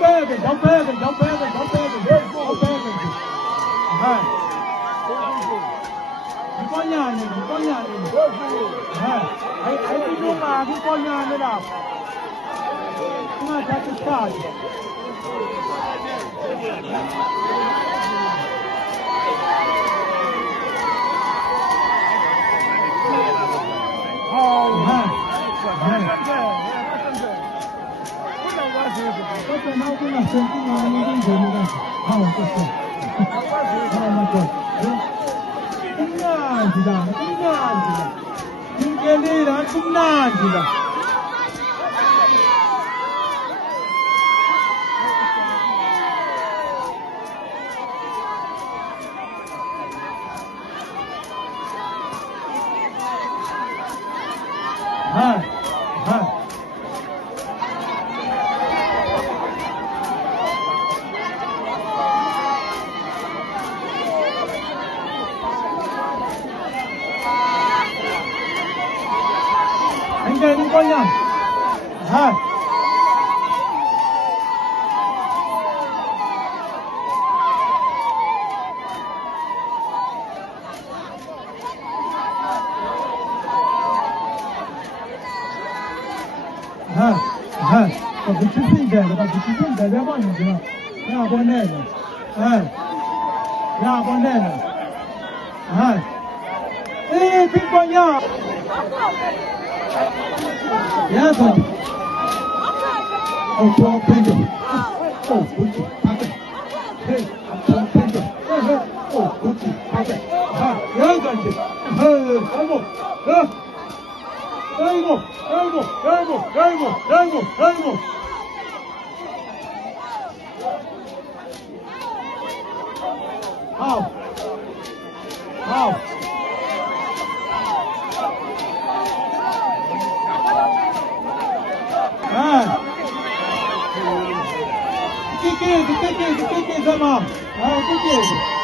pega, não pega, não pega, não pega, não pega. Não conhece, não conhece. Aí tu não vai, não conhece lá. Não é que tu sabe. Questa è un'altra sentina di ringione, questa. Immaginate, finché l'era, immaginate. Anh đi con nha. Bak bütün derdi, bak bütün derdi yapamıyor ya. Ya abonello. Ya abonello. Pingpongnya. Ya bak. Oh, penjo. Oh, kunci, pakai. Hey, penjo. Oh, kunci, pakai. Ya ganti. Kamu. Kamu. How? O que é isso? Zé Marcos? O que é isso?